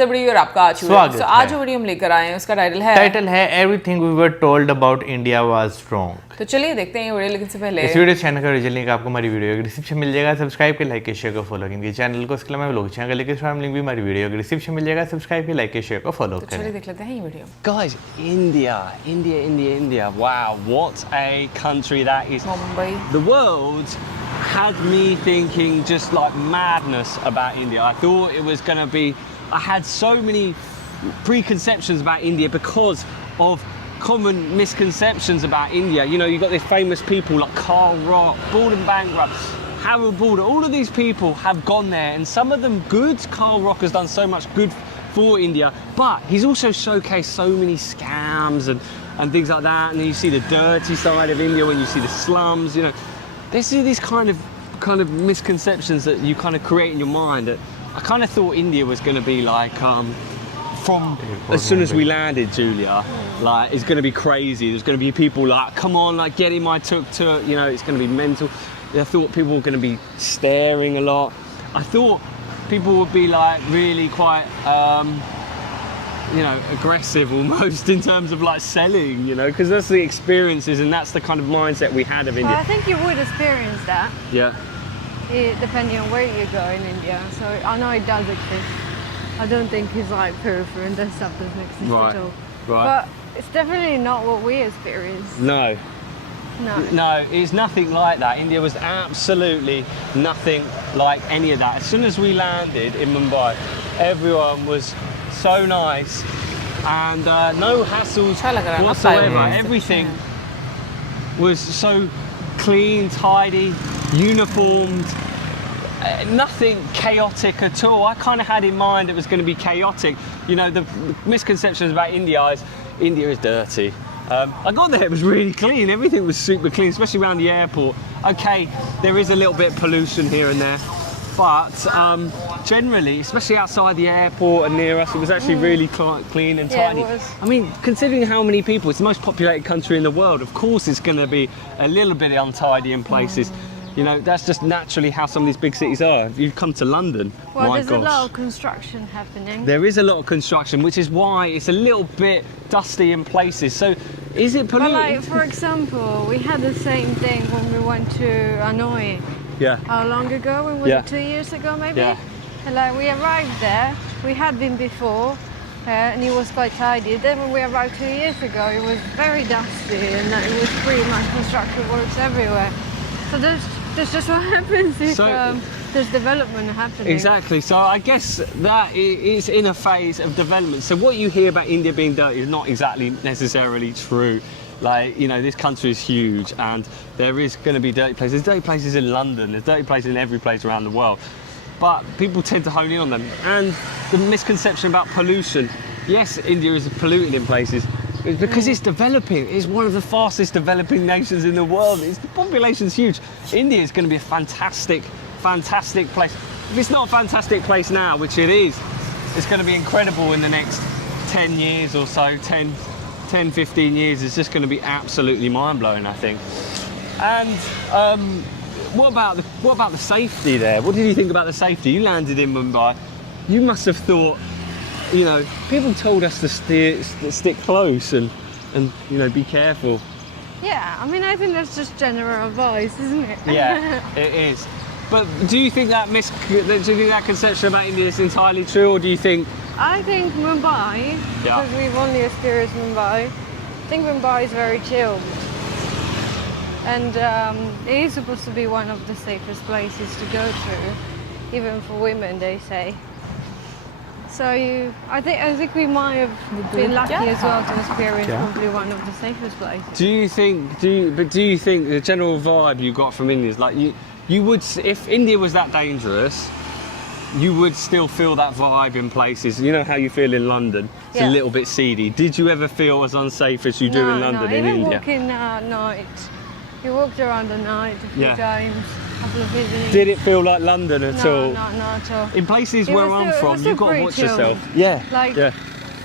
नदर वीडियो और आपका स्वागत है। आज जो वीडियो हम लेकर आए हैं उसका टाइटल है everything we were told about India was wrong. तो चलिए देखते हैं ये वीडियो, लेकिन से पहले इस वीडियो चैनल का ओरिजिनल लिंक आपको हमारी वीडियो के डिस्क्रिप्शन मिल जाएगा। सब्सक्राइब के लाइक के शेयर को फॉलो करेंगे चैनल को। इसके अलावा लोग चैनल लिंक भी हमारी वीडियो के डिस्क्रिप्शन मिल जाएगा। सब्सक्राइब के लाइक के शेयर को फॉलो करें। चलिए देख लेते हैं ये video. Guys, India. Wow, what a country that is. Mumbai. The world had me thinking just like madness about India. I thought it was going to be, I had so many preconceptions about India because of common misconceptions about India. You know, you've got these famous people like Carl Rock, Borden Bankrupt, Harold Balder. All of these people have gone there, and some of them good. Carl Rock has done so much good for India, but he's also showcased so many scams and things like that. And then you see the dirty side of India when you see the slums. You know, there's these kind of misconceptions that you kind of create in your mind. That I kind of thought India was going to be like from as soon as we landed, Giulia, like it's going to be crazy. There's going to be people like, come on, like get in my tuk-tuk. You know, it's going to be mental. I thought people were going to be staring a lot. I thought people would be like really quite, you know, aggressive almost in terms of like selling, you know, because that's the experiences and that's the kind of mindset we had of India. Well, I think you would experience that. Yeah. Depending on where you go in India. So I know it does exist. I don't think it's like peripheral and that stuff doesn't exist at all. Right. But it's definitely not what we experienced. No. No, it's nothing like that. India was absolutely nothing like any of that. As soon as we landed in Mumbai, everyone was so nice and no hassles whatsoever. Everything was so clean, tidy, uniformed, nothing chaotic at all. I kind of had in mind it was going to be chaotic. You know, the misconceptions about India is dirty. I got there, it was really clean, everything was super clean, especially around the airport. Okay, there is a little bit of pollution here and there, but generally, especially outside the airport and near us, it was actually really clean and tidy. Yeah, it was. I mean, considering how many people, it's the most populated country in the world, of course it's going to be a little bit untidy in places. You know, that's just naturally how some of these big cities are. If you come to London, well, my there's gosh. a lot of construction happening. There is a lot of construction, which is why it's a little bit dusty in places. So, is it polluted? But like, for example, we had the same thing when we went to Hanoi. Yeah. How long ago? When was it? 2 years ago, maybe? Yeah. And like, we arrived there. We had been before, and it was quite tidy. Then when we arrived 2 years ago, it was very dusty, and like, it was pretty much construction works everywhere. So that's just what happens if there's development happening. Exactly. So I guess that is in a phase of development. So what you hear about India being dirty is not exactly necessarily true. Like, you know, this country is huge and there is going to be dirty places. There's dirty places in London. There's dirty places in every place around the world. But people tend to hone in on them. And the misconception about pollution. Yes, India is polluted in places. It's because it's developing. It's one of the fastest developing nations in the world. The population's huge. India is going to be a fantastic place. If it's not a fantastic place now, which it is, it's going to be incredible in the next 10 years or so, 10, 15 years. It's just going to be absolutely mind-blowing, I think. And what about the safety there? What did you think about the safety? You landed in Mumbai. You must have thought, you know, people told us to stick close and you know, be careful. Yeah, I mean, I think that's just general advice, isn't it? Yeah, it is. But do you think that conception about India is entirely true, or do you think? I think Mumbai, because we've only experienced Mumbai, I think Mumbai is very chilled. And it is supposed to be one of the safest places to go to, even for women, they say. So I think we might have been lucky as well to experience probably one of the safest places. Do you think the general vibe you got from India is like you would, if India was that dangerous, you would still feel that vibe in places. You know how you feel in London? It's a little bit seedy. Did you ever feel as unsafe as you do in London in India? Walking at night. You walked around at night a few times. Couple of evenings. Did it feel like London at all? No, not at all. In places where I'm from, you've got to watch yourself. Yeah. Like,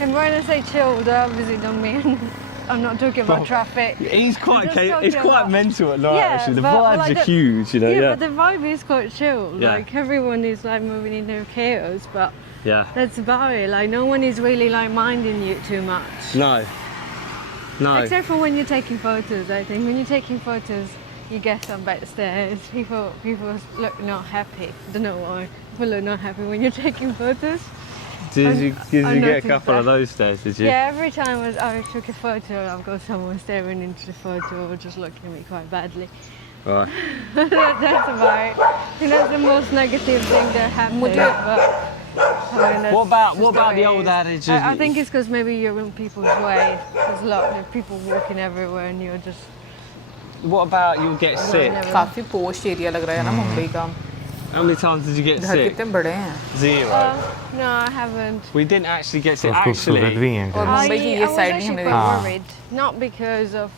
and when I say chilled, I obviously don't mean I'm not talking about traffic. It's quite mental at night, actually. The vibes are huge, you know. But the vibe is quite chill. Like, everyone is like moving in their chaos, but Yeah. That's about it. Like no one is really like minding you too much. No. No. Except for when you're taking photos. I think when you're taking photos, you get some bad stares. People look not happy. Don't know why. People look not happy when you're taking photos. Did you get a couple of those stares? Did you? Yeah. Every time I took a photo, I've got someone staring into the photo or just looking at me quite badly. Right. That's about it. I think that's the most negative thing that happened. But, I mean, what about the old adage? I think it's because maybe you're in people's way. There's a lot of people walking everywhere and you're just... What about you'll get sick? काफी posh area लग रहा है ना मुंबई का. How many times did you get घर sick? कितने बड़े हैं? 0. No, I haven't. We didn't actually get sick. Actually, और मुंबई की ये side नहीं हमने देखा. Worried, not because of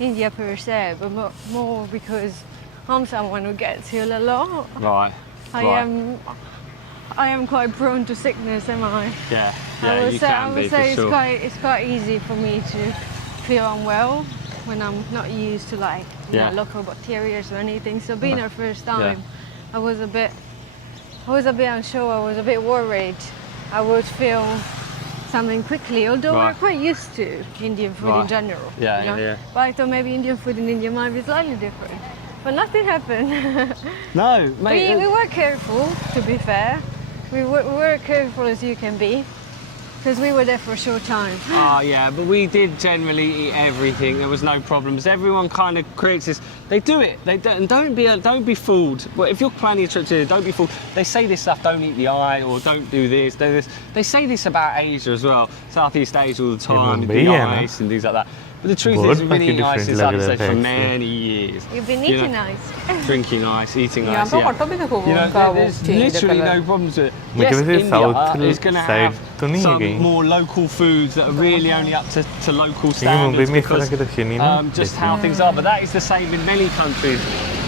India per se, but more because I'm someone who gets ill a lot. Right. I am quite prone to sickness, am I? Yeah. I You can would be say for sure. it's quite easy for me to feel unwell when I'm not used to like local bacteria or anything. So being our first time, I was a bit unsure. I was a bit worried. I would feel something quickly, although we're quite used to Indian food in general. Yeah. But I thought maybe Indian food in India might be slightly different. But nothing happened. No, mate. We were careful, to be fair. We were careful as you can be, because we were there for a short time. Oh yeah, but we did generally eat everything. There was no problems. Everyone kind of creates this. They do it. They don't be fooled. Well, if you're planning a trip to, don't be fooled. They say this stuff. Don't eat the eye, or don't do this. Do this. They say this about Asia as well. Southeast Asia all the time. The ice and things like that. But the truth is, we've been eating ice since I'd say for many years. You've been eating ice. Drinking ice, eating ice. There's literally no problems with it. Yes, India is going to have some more local foods that are really only up to local standards because just how things are. But that is the same in many countries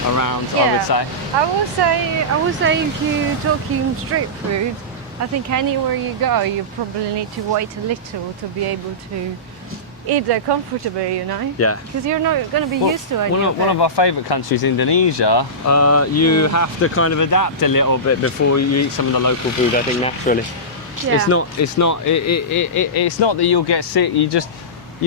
around, I would say. I would say if you're talking street food, I think anywhere you go, you probably need to wait a little to be able to eat there comfortably, you know? Yeah. Because you're not going to be used to it. One of our favourite countries, Indonesia, you have to kind of adapt a little bit before you eat some of the local food, I think, naturally. Yeah. It's not that you'll get sick, you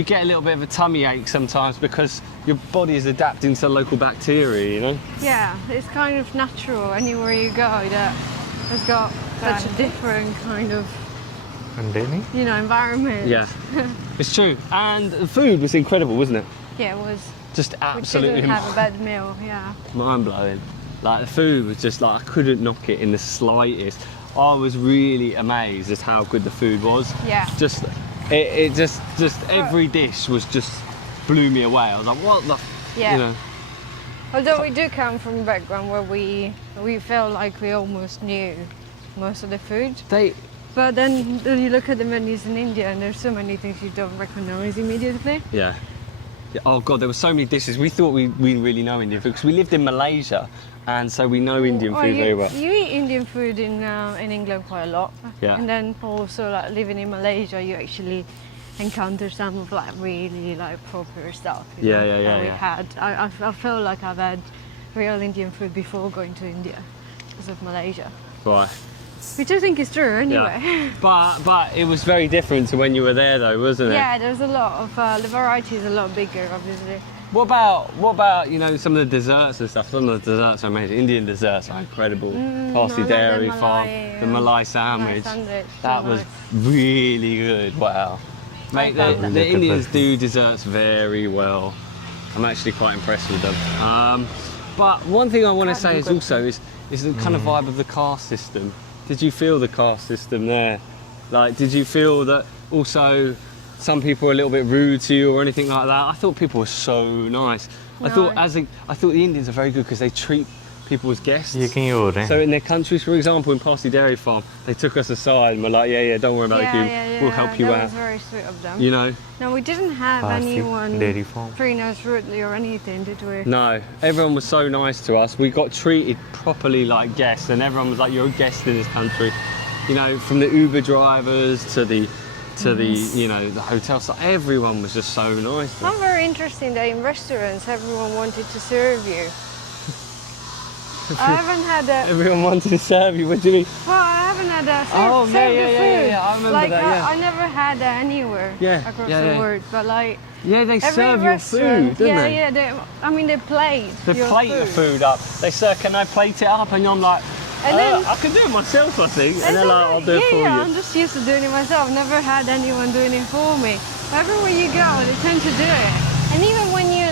get a little bit of a tummy ache sometimes because your body is adapting to local bacteria, you know? Yeah, it's kind of natural anywhere you go that has got such a different kind of environment. Yeah, it's true. And the food was incredible, wasn't it? Yeah, it was. Just absolutely. We didn't have a bad meal, yeah. Mind blowing. Like the food was just like, I couldn't knock it in the slightest. I was really amazed at how good the food was. Yeah. Just every dish was just blew me away. I was like, what the? Yeah. You know. Although we do come from a background where we felt like we almost knew most of the food. But then you look at the menus in India and there's so many things you don't recognise immediately. Yeah. Oh God, there were so many dishes. We thought we really know Indian food because we lived in Malaysia and so we know Indian food very well. You eat Indian food in England quite a lot. Yeah. And then also like living in Malaysia, you actually encounter some of like really like proper stuff. I felt like I've had real Indian food before going to India because of Malaysia. Right. Which I think is true anyway. Yeah. But it was very different to when you were there though, wasn't it? Yeah, there's a lot of, the variety is a lot bigger obviously. What about some of the desserts and stuff? Some of the desserts are amazing. Indian desserts are incredible. Parsley dairy farm, the Malai sandwich. That was really good. Wow. Mate, the Indians do desserts very well. I'm actually quite impressed with them. But one thing I want to say is also is the kind of vibe of the caste system. Did you feel the caste system there? Like, did you feel that also some people were a little bit rude to you or anything like that? I thought people were so nice. No. I thought the Indians are very good because they treat people as guests. So in their countries, for example, in Parsley Dairy Farm, they took us aside and were like, yeah, don't worry about it, we'll help you out. That was very sweet of them. You know? No, we didn't have anyone treating us rudely or anything, did we? No, everyone was so nice to us. We got treated properly like guests and everyone was like, you're a guest in this country. You know, from the Uber drivers to the the hotel staff, everyone was just so nice. Not very interesting that in restaurants everyone wanted to serve you. I haven't had a... Everyone wanted to serve you, what do you mean? Well, I haven't had a... Oh, serve yeah, the yeah, food. yeah, I remember like, that, yeah. I never had that anywhere across the world, but like... Yeah, they every serve your food, don't they? Yeah, I mean, they plate They plate the food up. They say, can I plate it up? And I'm like, I can do it myself, I think. And they're like, I'll do it for you. Yeah, I'm just used to doing it myself. I've never had anyone doing it for me. Everywhere you go, they tend to do it. And even when you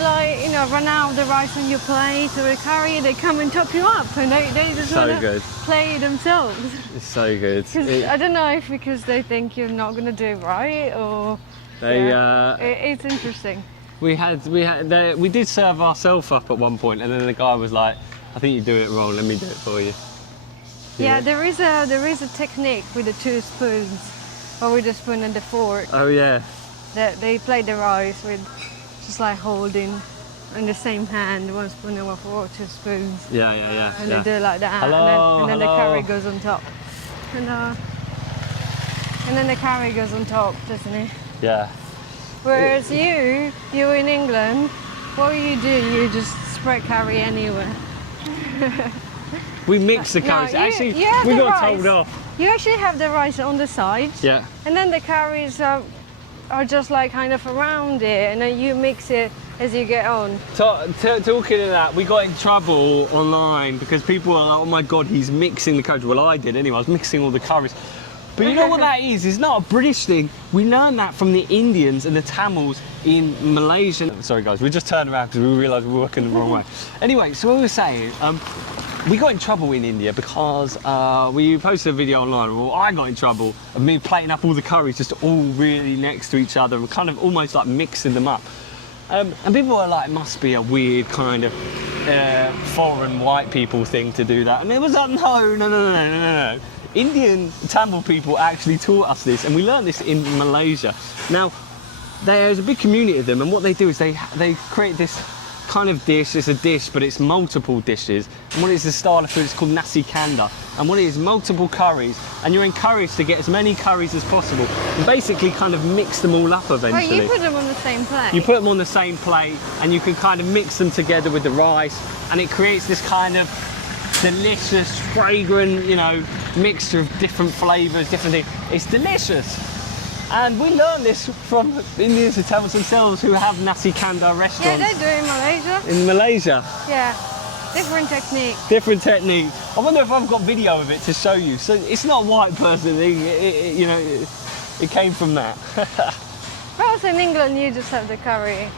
run out of the rice on your plate or a curry, they come and top you up, and they just want to play themselves. It's so good. I don't know if because they think you're not going to do it right, or it's interesting. We did serve ourselves up at one point, and then the guy was like, I think you're doing it wrong, let me do it for you. Yeah, there is a technique with the 2 spoons, or with the spoon and the fork. Oh yeah. That they plate the rice with just like holding in the same hand, 1 spoon and 1 fork, 2 spoons. Yeah. And they do it like that. Hello, and then the curry goes on top. And then the curry goes on top, doesn't it? Yeah. Whereas you're in England, what you do, you just spread curry anywhere. We mix the curries. Actually, we got told off. You actually have the rice on the sides. Yeah. And then the curries are just like kind of around it, and then you mix it as you get on. Talking of that, we got in trouble online because people were like, oh my God, he's mixing the curries. Well, I did anyway. I was mixing all the curries. But you know what that is? It's not a British thing. We learned that from the Indians and the Tamils in Malaysia. Sorry guys, we just turned around because we realised we were working the wrong way. Anyway, so what we were saying, we got in trouble in India because we posted a video online. Well, I got in trouble of me plating up all the curries just all really next to each other and kind of almost like mixing them up. And people were like, it must be a weird kind of foreign white people thing to do that. And it was like, no. Indian Tamil people actually taught us this, and we learned this in Malaysia. Now, there's a big community of them, and what they do is they create this kind of dish. It's a dish, but it's multiple dishes. And what is the style of food? It's called nasi kanda. And what it is, multiple curries, and you're encouraged to get as many curries as possible, and basically kind of mix them all up eventually. Well, you put them on the same plate. You put them on the same plate, and you can kind of mix them together with the rice, and it creates this kind of delicious, fragrant, mixture of different flavours, different things. It's delicious. And we learned this from Indians who tell us themselves who have nasi kanda restaurants. Yeah, they do in Malaysia. In Malaysia? Yeah, different technique. Different technique. I wonder if I've got video of it to show you. So it's not a white person thing, it came from that. Well, in England you just have the curry,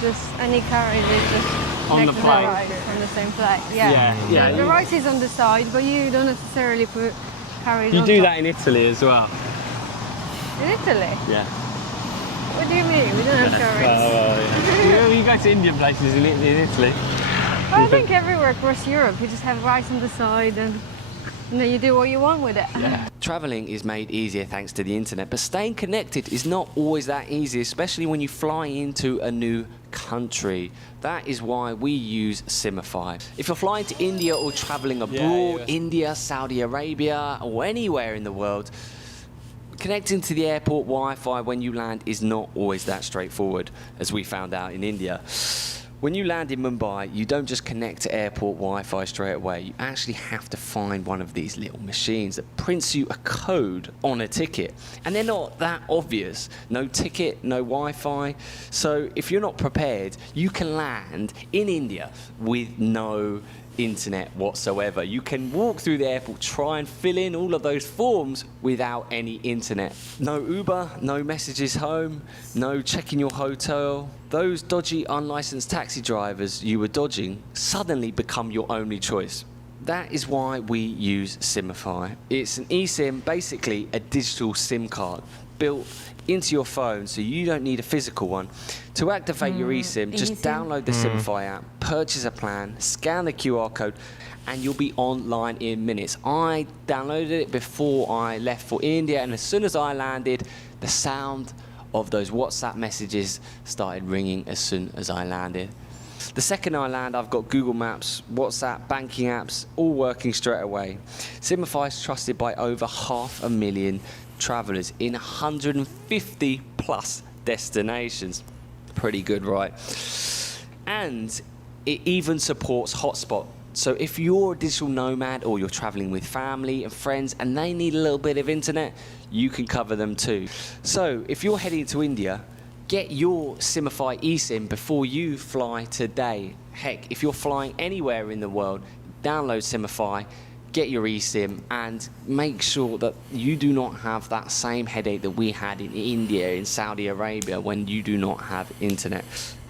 just any curry, you just on next the to plate. the rice on the same plate. Yeah. The rice is on the side, but you don't necessarily put curries on You do top. that in Italy as well. In Italy? Yeah. What do you mean? We don't have curries. Well, you go to Indian places in Italy. Well, I think everywhere across Europe you just have rice on the side and you do what you want with it. Yeah. Travelling is made easier thanks to the internet, but staying connected is not always that easy, especially when you fly into a new country. That is why we use Simify. If you're flying to India or travelling abroad, India, Saudi Arabia, or anywhere in the world, connecting to the airport Wi-Fi when you land is not always that straightforward, as we found out in India. When you land in Mumbai, you don't just connect to airport Wi-Fi straight away. You actually have to find one of these little machines that prints you a code on a ticket. And they're not that obvious. No ticket, no Wi-Fi. So if you're not prepared, you can land in India with no internet whatsoever. You can walk through the airport, try and fill in all of those forms without any internet. No Uber, no messages home, no checking your hotel. Those dodgy unlicensed taxi drivers you were dodging suddenly become your only choice. That is why we use Simify. It's an eSIM, basically a digital SIM card built into your phone, so you don't need a physical one. To activate your eSIM, just download the Simify app, purchase a plan, scan the QR code, and you'll be online in minutes. I downloaded it before I left for India, and as soon as I landed, the sound of those WhatsApp messages started ringing as soon as I landed. The second I land, I've got Google Maps, WhatsApp, banking apps, all working straight away. Simify is trusted by over 500,000 travellers in 150 plus destinations. Pretty good, right? And it even supports hotspot So if you're a digital nomad or you're traveling with family and friends and they need a little bit of internet, you can cover them too. So if you're heading to India, get your Simify eSIM before you fly today. Heck, if you're flying anywhere in the world, download Simify, get your eSIM, and make sure that you do not have that same headache that we had in India, in Saudi Arabia, when you do not have internet.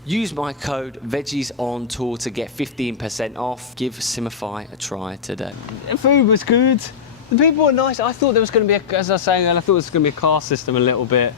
Use my code VeggiesOnTour to get 15% off. Give Simify a try today. The food was good. The people were nice. I thought there was going to be, as I was saying, I thought there was going to be a caste system a little bit.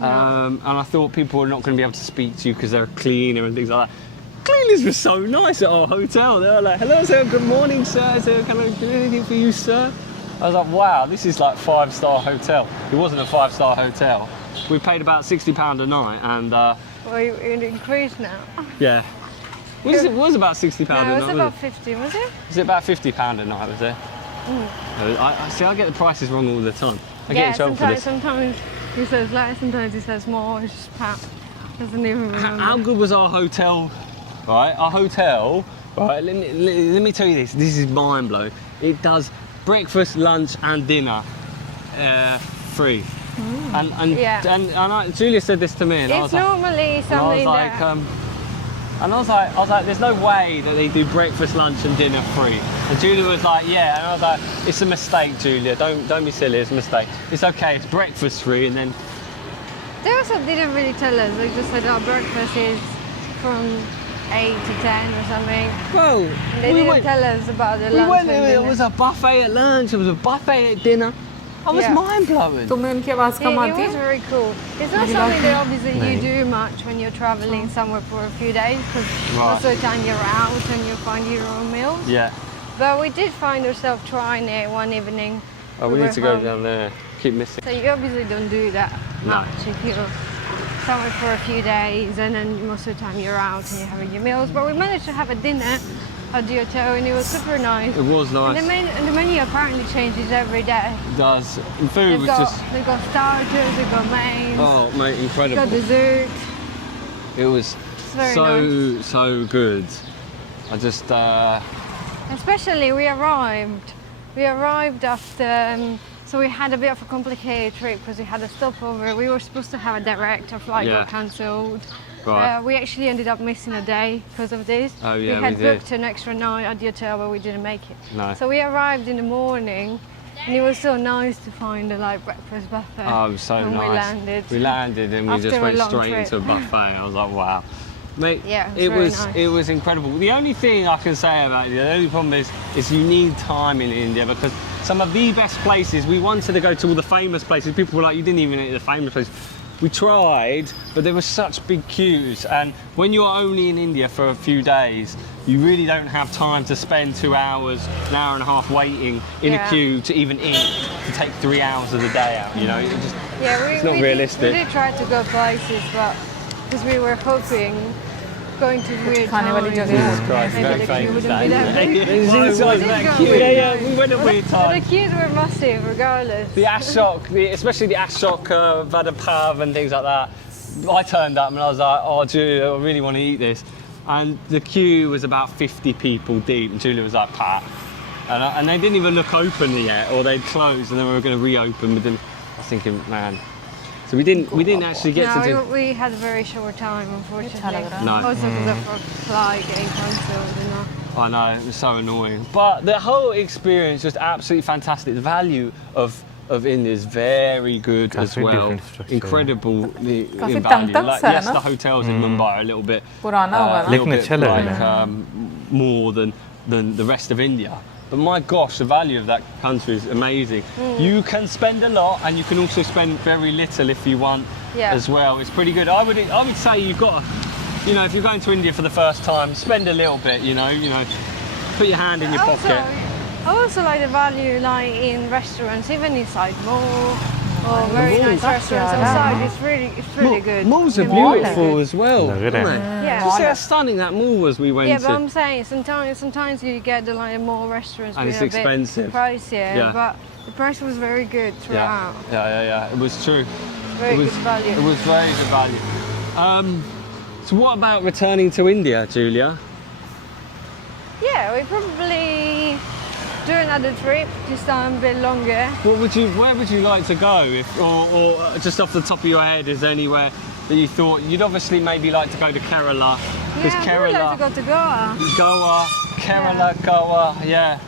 And I thought people were not going to be able to speak to you because they're cleaner and things like that. Cleaners were so nice at our hotel. They were like, hello sir, good morning sir. Can I do anything for you sir? I was like, wow, this is like 5-star hotel. It wasn't a 5-star hotel. We paid about £60 a night and... well, it increased now. Yeah. It was about £60 a night. No, it was about 50, was it? Was it about £50 a night, was it? I see, I get the prices wrong all the time. I get in trouble for this. Sometimes he says less, sometimes he says more. It's just Pat doesn't even remember. How good was our hotel? Right, our hotel. Right, let me tell you this. This is mind blowing. It does breakfast, lunch, and dinner free. And Giulia said this to me, and it's I was like, normally something and I was like, there's no way that they do breakfast, lunch, and dinner free. And Giulia was like, yeah. And I was like, it's a mistake, Giulia. Don't be silly. It's a mistake. It's okay. It's breakfast free, and then. They also didn't really tell us. They just said our breakfast is from 8 to 10 or something. Well, and they didn't tell us about the lunch. We went. It was a buffet at lunch. It was a buffet at dinner. I was mind blowing. It was very cool. It's not something that obviously you do much when you're traveling somewhere for a few days because most of the time you're out and you find your own meals. Yeah. But we did find ourselves trying it one evening. Oh, we need to go down there. Keep missing. So you obviously don't do that much if you're somewhere for a few days and then most of the time you're out and you're having your meals. But we managed to have a dinner at the hotel and it was super nice. It was nice. And the menu apparently changes every day. It does. And food was just... They've got starters, they've got mains. Oh, mate, incredible. They've got dessert. It was so good. I just... Especially we arrived after... so we had a bit of a complicated trip because we had a stopover. We were supposed to have a direct, our flight got cancelled. Right. We actually ended up missing a day because of this. Oh yeah, we had booked an extra night at the hotel, but we didn't make it. No. So we arrived in the morning, and it was so nice to find a breakfast buffet. Oh, it was so nice. We landed and we just went straight into a buffet. I was like, wow, mate. Yeah, it was incredible. The only thing I can say about it, the only problem is you need time in India because some of the best places. We wanted to go to all the famous places. People were like, you didn't even eat the famous places. We tried, but there were such big queues, and when you're only in India for a few days, you really don't have time to spend 2 hours, an hour and a half waiting in a queue to even eat, to take 3 hours of the day out, you know? It's not realistic. We did try to go places, but because we were hoping going to weird times, Jesus Christ, maybe the queue wouldn't be that big. We went at weird times. The queues were massive regardless. The Ashok, especially the Ashok Vadapav and things like that. I turned up and I was like, oh Giulia, I really want to eat this. And the queue was about 50 people deep and Giulia was like, Pat. And they didn't even look open yet, or they'd closed and then we were going to reopen. But then I was thinking, man. So we didn't actually get to do... we had a very short time, unfortunately. No. Also because of our flight getting cancelled, you know. I know, it was so annoying. But the whole experience was absolutely fantastic. The value of India is very good as well. Incredible in value. Like, yes, the hotels in Mumbai are a little bit, more than the rest of India. But my gosh, the value of that country is amazing. You can spend a lot, and you can also spend very little if you want as well. It's pretty good. I would say you've got to, you know, if you're going to India for the first time, spend a little bit. You know, put your hand in your pocket. I also like the value, like in restaurants, even inside mall or very nice restaurants outside. It's really good. Malls are beautiful as well, aren't they? Yeah. Just see how stunning that mall was we went to. Yeah, but I'm saying sometimes you get the mall restaurants and it's expensive, pricier, but the price was very good throughout. Yeah. It was true. Very good value. It was very good value. So what about returning to India, Giulia? Yeah, we probably do another trip this time a bit longer. Where would you like to go? Or just off the top of your head, is there anywhere that you thought you'd obviously maybe like to go to Kerala? Yeah, I would like to go to Goa. Goa, yeah.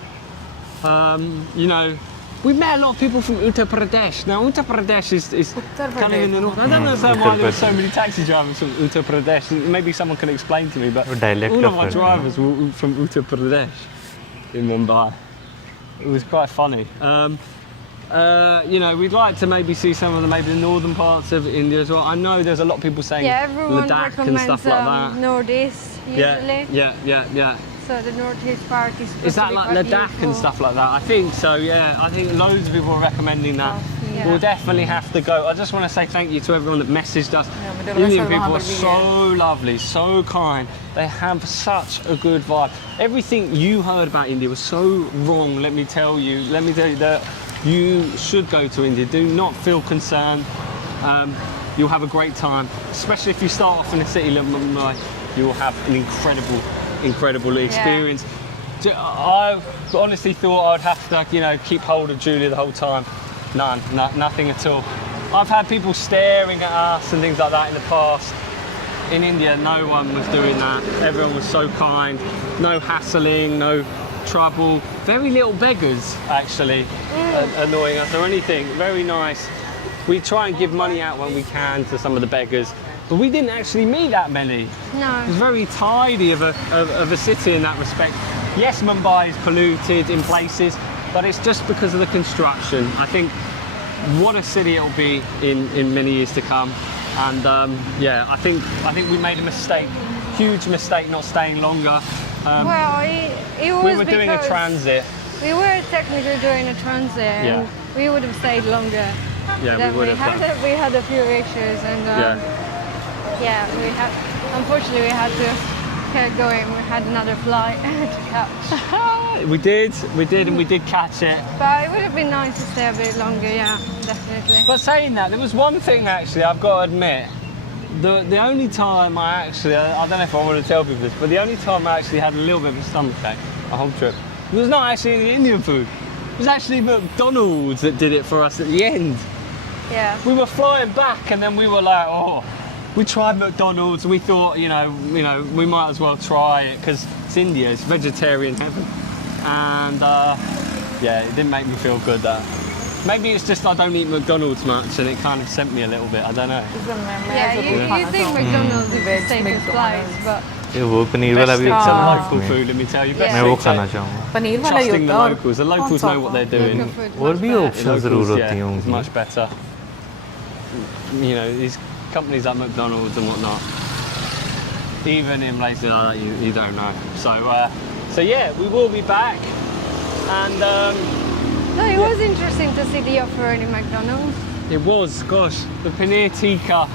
You know, we met a lot of people from Uttar Pradesh. Now, Uttar Pradesh is kind of in the north. I don't understand why there were so many taxi drivers from Uttar Pradesh. Maybe someone can explain to me, but all of our drivers were from Uttar Pradesh in Mumbai. It was quite funny. You know, we'd like to maybe see some of the northern parts of India as well. I know there's a lot of people saying everyone Ladakh and stuff like that. Northeast usually. Yeah. So the northeast part is that like Ladakh and stuff like that? I think so, yeah. I think loads of people are recommending that. Yeah. We'll definitely have to go. I just want to say thank you to everyone that messaged us. Indian people are so lovely, so kind. They have such a good vibe. Everything you heard about India was so wrong, let me tell you that you should go to India. Do not feel concerned. You'll have a great time, especially if you start off in a city like Mumbai. You will have an incredible experience. I honestly thought I'd have to, you know, keep hold of Giulia the whole time. Nothing at all. I've had people staring at us and things like that in the past. In India, no one was doing that. Everyone was so kind. No hassling, no trouble. Very little beggars, actually, annoying us or anything. Very nice. We try and give money out when we can to some of the beggars, but we didn't actually meet that many. No. It was very tidy of a city in that respect. Yes, Mumbai is polluted in places, but it's just because of the construction. I think what a city it'll be in many years to come. And yeah, I think we made a mistake, huge mistake, not staying longer. Well, it was we were doing a transit. We were technically doing a transit, and we would have stayed longer. Yeah, we would have done. We had a few issues, and unfortunately we had to get going. We had another flight to catch. We did, and we did catch it. But it would have been nice to stay a bit longer, yeah, definitely. But saying that, there was one thing actually I've got to admit. The only time I don't know if I want to tell people this, but the only time I actually had a little bit of a stomachache, a whole trip, it was not actually the Indian food. It was actually McDonald's that did it for us at the end. Yeah. We were flying back, and then we were like, oh, we tried McDonald's, and we thought, you know, we might as well try it because it's India, it's vegetarian heaven. And yeah, it didn't make me feel good. That maybe it's just I don't eat McDonald's much, and it kind of sent me a little bit. I don't know. Yeah, you think McDonald's is the safest place, but वो पनीर वाला भी it's a local food, let me tell you. मैं वो खाना चाहूँगा. पनीर वाला ही Trusting the होता है locals. The locals know what they're doing. और भी ऑप्शन ज़रूर होती It's होंगी. much better. You know, these companies like McDonald's and whatnot, even in places like that, you don't know. So yeah, we will be back. And no, it was interesting to see the offer in McDonald's. it was, gosh, the paneer tikka.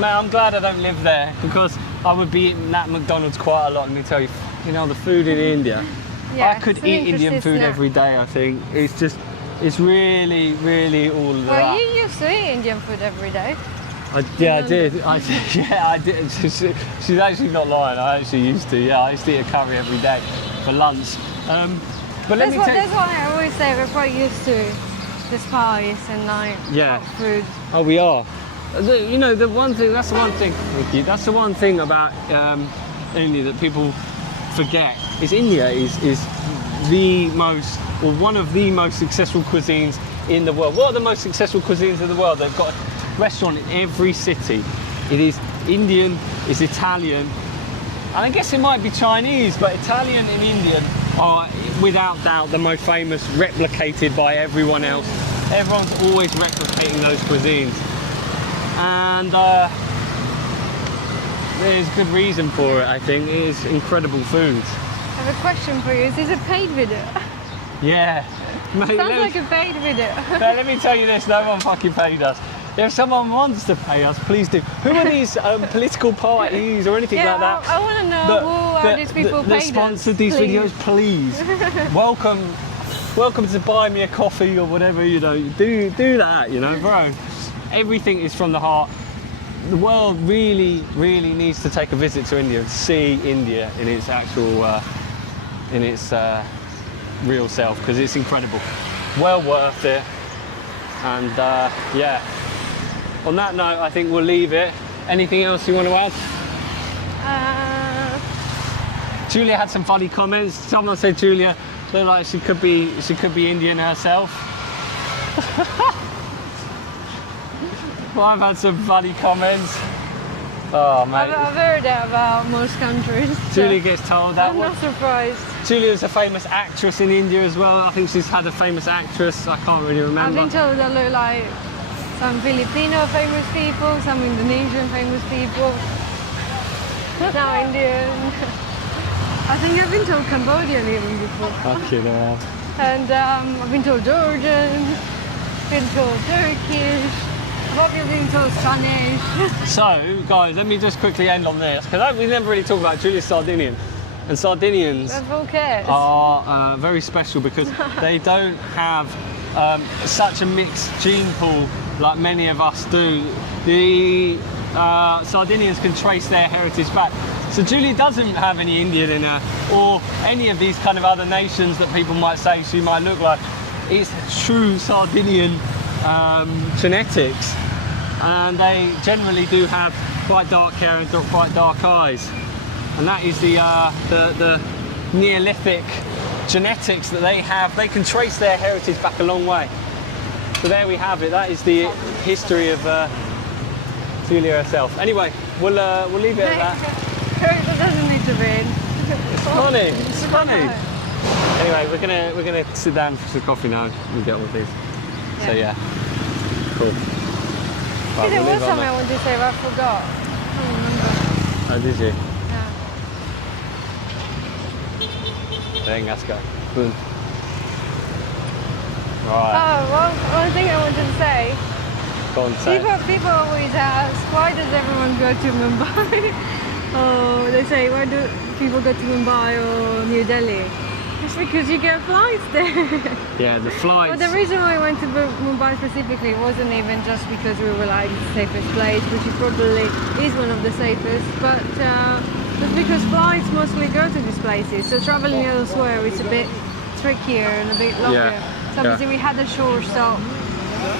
Man, I'm glad I don't live there because I would be eating that McDonald's quite a lot. Let me tell you, you know, the food in India. Yeah, I could it's eat Indian interesting, food yeah. every day. I think it's really, really all of that. Well, you used to eat Indian food every day. I did. Yeah, I did. She's actually not lying. I actually used to. Yeah, I used to eat a curry every day for lunch. But let me tell you. That's why I always say we're quite used to the spice and like hot food. Oh, we are. You know, the one thing. That's the one thing. Thank you. That's the one thing about India that people forget is India is the most, or one of the most successful cuisines in the world. What are the most successful cuisines in the world? They've got a restaurant in every city. It is Indian, it's Italian, and I guess it might be Chinese, but Italian and Indian are without doubt the most famous, replicated by everyone else. Everyone's always replicating those cuisines. And there's good reason for it, I think. It is incredible food. I have a question for you. Is this a paid video? Yeah. Mate, Sounds like a paid video. Now, let me tell you this, no one fucking paid us. If someone wants to pay us, please do. Who are these political parties or anything like that? I want to know who are these people that paid sponsored us, these please. videos, please. Welcome to buy me a coffee or whatever, you know. Do that, you know, bro. Everything is from the heart. the world really, really needs to take a visit to India and see India in its actual, real self, because it's incredible. Well worth it. And yeah, on that note, I think we'll leave it. Anything else you want to add? Giulia had some funny comments. Someone said Giulia looked like she could be Indian herself. Well, I've had some funny comments. Oh, mate. I've heard that about most countries. Giulia gets told that. I'm not surprised. Giulia's a famous actress in India as well. I think she's had a famous actress. I can't really remember. I've been told I look like some Filipino famous people, some Indonesian famous people. Now Indian. I think I've been told Cambodian even before. Fucking hell. And I've been told Georgian, been told Turkish, I've probably been told Spanish. So, guys, let me just quickly end on this, because we never really talked about Giulia's Sardinian. And Sardinians are very special because they don't have such a mixed gene pool like many of us do. The Sardinians can trace their heritage back. So Giulia doesn't have any Indian in her, or any of these kind of other nations that people might say she might look like. It's true Sardinian genetics, and they generally do have quite dark hair and quite dark eyes. And that is the Neolithic genetics that they have. They can trace their heritage back a long way. So there we have it. That is the history of Giulia herself. Anyway, we'll leave it at that. It doesn't need to be. It's funny. It's funny. Anyway, we're gonna sit down for some coffee now and get on with these. Yeah. So yeah, cool. Right, there was something I wanted to say, but I forgot. I can't remember. Oh, did you? Yeah. Venga, let's go. Boom. Right. Oh, well, one thing I wanted to say. Go on, say. People always ask, why does everyone go to Mumbai? Oh, they say, why do people go to Mumbai or New Delhi? It's because you get flights there. Yeah, the flights. But the reason why I went to Mumbai specifically wasn't even just because we were like the safest place, which it probably is one of the safest, but because flights mostly go to these places. So traveling elsewhere is a bit trickier and a bit longer. Yeah. So obviously we had a short stop,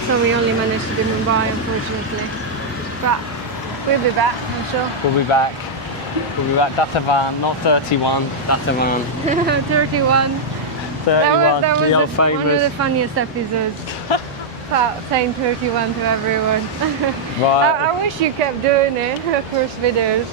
so we only managed to do Mumbai, unfortunately. But we'll be back, I'm sure. We'll be back. We'll be back. Datavan, not 31. Datavan. 31. 31. That was the old famous. one of the funniest episodes. Saying 31 to everyone. Right. I wish you kept doing it, first videos.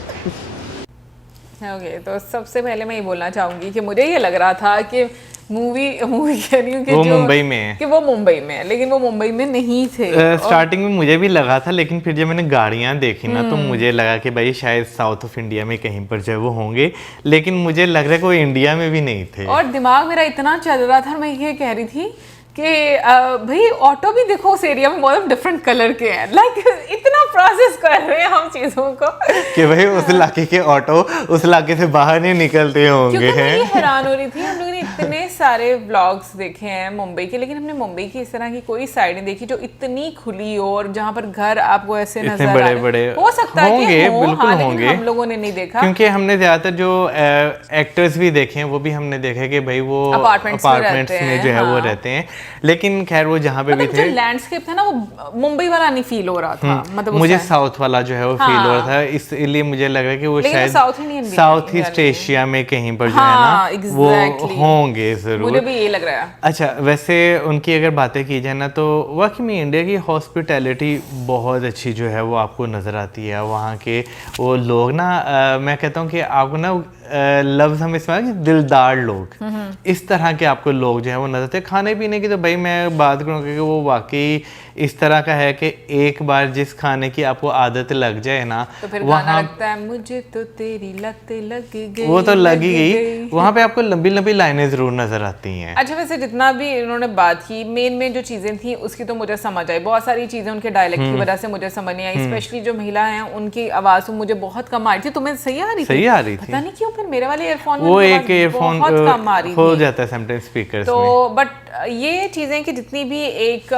Okay, तो सबसे पहले मैं ये बोलना चाहूँगी कि मुझे ये लग रहा था कि मूवी कह रही हूँ कि वो मुंबई में है, कि वो मुंबई में है, लेकिन वो मुंबई में नहीं थे। स्टार्टिंग में मुझे भी लगा था, लेकिन फिर जब मैंने गाड़ियाँ देखी ना तो मुझे लगा कि भाई शायद साउथ ऑफ इंडिया में कहीं पर जो है वो होंगे, लेकिन मुझे लग रहा है कि वो इंडिया में भी नहीं थे। और दिमाग मेरा इतना चल रहा था, मैं ये कह रही थी कि भाई ऑटो भी देखो उस एरिया में बहुत डिफरेंट कलर के हैं, लाइक इतना प्रोसेस कर रहे हैं हम चीजों को कि भाई उस इलाके के ऑटो उस इलाके से बाहर नहीं निकलते होंगे। क्योंकि मैं ये हैरान हो रही थी, हम लोगों ने इतने सारे व्लॉग्स देखे हैं मुंबई के, लेकिन हमने मुंबई की इस तरह की कोई साइड नहीं देखी जो इतनी खुली हो और जहाँ पर घर आपको ऐसे नजर आ रहे बड़े हो सकता है कि हो, बिल्कुल हाँ, होंगे, हम लोगों ने नहीं देखा क्योंकि हमने ज्यादातर जो एक्टर्स भी देखे हैं वो भी हमने देखा कि भाई वो अपार्टमेंट्स में जो है वो रहते हैं, लेकिन खैर वो जहाँ पे भी थे जो लैंडस्केप था ना वो मुंबई वाला नहीं फील हो रहा था, मतलब मुझे साउथ वाला जो है वो फील हो रहा था, इसलिए मुझे लग रहा है कि वो शायद साउथ ईस्ट एशिया में कहीं पर जो है ना वो होंगे जरूर, मुझे भी ये लग रहा है। अच्छा, वैसे उनकी अगर बातें की जाए ना तो वाकई में इंडिया की हॉस्पिटैलिटी बहुत अच्छी जो है वो आपको नज़र आती है। वहाँ के वो लोग ना मैं कहता हूँ कि आपको ना लफ्ज़ हम इसमें कि दिलदार लोग, इस तरह के आपको लोग जो है वो नजर आते हैं। खाने पीने की तो भाई मैं बात करूँ कि वो वाकई इस तरह का है कि एक बार जिस खाने की आपको आदत लग जाए ना तो फिर वहाँ लगता है मुझे तो तेरी लत लग गई, वो तो लग ही गई, वहाँ पे आपको लंबी लंबी लाइनें जरूर नजर आती हैं। अच्छा, वैसे जितना भी इन्होंने बात की मेन जो चीजें थी उसकी तो मुझे समझ आई, बहुत सारी चीजें उनके डायलेक्ट की वजह से मुझे समझ नहीं आई, स्पेशली जो महिला हैं उनकी आवाज मुझे बहुत कम आ रही थी। तुम्हें सही आ रही थी? सही आ रही थी, पता नहीं क्यों, फिर मेरे वाले ईयरफोन वो एक ईयरफोन बहुत कम आ रही हो जाता है समटाइम्स स्पीकर तो, बट ये चीज़ें कि जितनी भी एक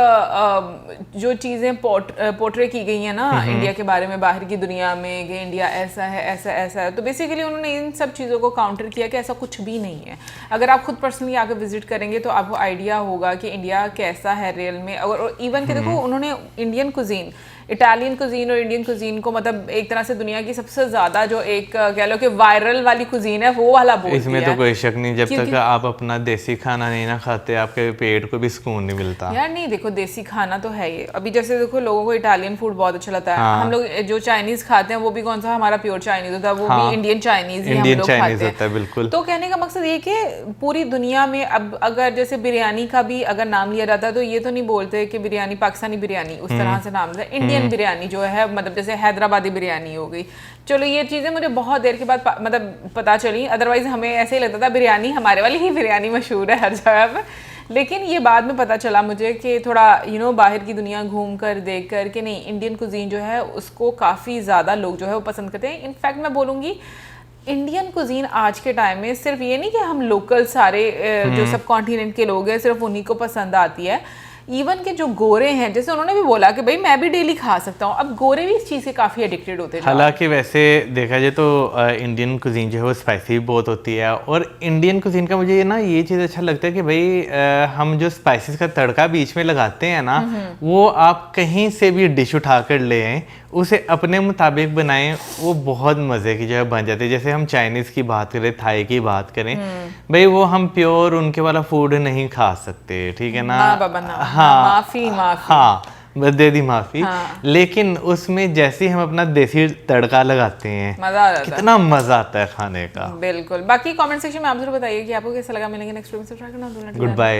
जो चीज़ें पोर्ट्रे की गई हैं ना इंडिया के बारे में बाहर की दुनिया में कि इंडिया ऐसा है ऐसा ऐसा है, तो बेसिकली उन्होंने इन सब चीज़ों को काउंटर किया कि ऐसा कुछ भी नहीं है। अगर आप खुद पर्सनली आकर विजिट करेंगे तो आपको आइडिया होगा कि इंडिया कैसा है रियल में। और इवन कि देखो उन्होंने इंडियन कुजीन, इटालियन कुजीन और इंडियन कुजीन को मतलब एक तरह से दुनिया की सबसे ज्यादा जो एक कह लो कि वायरल वाली कुजीन है वो वाला बोल दिया। इसमें तो कोई शक नहीं, जब तक आप अपना देसी खाना नहीं ना खाते आपके पेट को भी सुकून नहीं मिलता यार। नहीं देखो देसी खाना तो है ये, अभी जैसे देखो लोगों को इटालियन फूड बहुत अच्छा लगता है। हम लोग जो चाइनीज खाते हैं वो भी कौन सा हमारा प्योर चाइनीज होता है, वो भी इंडियन चाइनीज ही हम लोग खाते हैं। बिल्कुल। तो कहने का मकसद ये कि पूरी दुनिया में अब अगर जैसे बिरयानी का भी अगर नाम लिया जाता है तो ये तो नहीं बोलते कि बिरयानी पाकिस्तानी बिरयानी उस तरह से नाम है, इंडियन बिरयानी जो है मतलब जैसे हैदराबादी बिरयानी हो गई। चलो ये चीज़ें मुझे बहुत देर के बाद मतलब पता चली, अदरवाइज हमें ऐसे ही लगता था बिरयानी हमारे वाली ही बिरयानी मशहूर है हर जगह पर। लेकिन ये बाद में पता चला मुझे कि थोड़ा बाहर की दुनिया घूम कर देख कर कि नहीं, इंडियन कुजीन जो है उसको काफ़ी ज़्यादा लोग जो है वो पसंद करते हैं। इनफैक्ट मैं बोलूँगी इंडियन कुजीन आज के टाइम में सिर्फ ये नहीं कि हम लोकल सारे जो सब कॉन्टिनेंट के लोग हैं सिर्फ उन्हीं को पसंद आती है। इवन के जो गोरे हैं, जैसे उन्होंने भी बोला कि भाई मैं भी डेली खा सकता हूँ, अब गोरे भी इस चीज़ से काफ़ी एडिक्टेड होते हैं। हालांकि वैसे देखा जाए तो इंडियन कुजीन जो है वो स्पाइसी भी बहुत होती है, और इंडियन कुजीन का मुझे ये चीज़ अच्छा लगता है कि भाई हम जो स्पाइसेस का तड़का बीच में लगाते हैं ना, वो आप कहीं से भी डिश उठा कर ले आएँ, उसे अपने मुताबिक बनाएं, वो बहुत मज़े की जो है बन जाती है। जैसे हम चाइनीज़ की बात करें, थाई की बात करें, भाई वो हम प्योर उनके वाला फूड नहीं खा सकते, ठीक है ना। हाँ माफ़ी हाँ बस दे दी माफ़ी। लेकिन उसमें जैसे हम अपना देसी तड़का लगाते हैं मज़ा आ जाता है, कितना मज़ा आता है खाने का। बिल्कुल। बाकी कमेंट सेक्शन में आप जरूर बताइए कि आपको कैसा लगा। मिलेंगे नेक्स्ट वीडियो में, सब्सक्राइब करना भूलना। Good bye.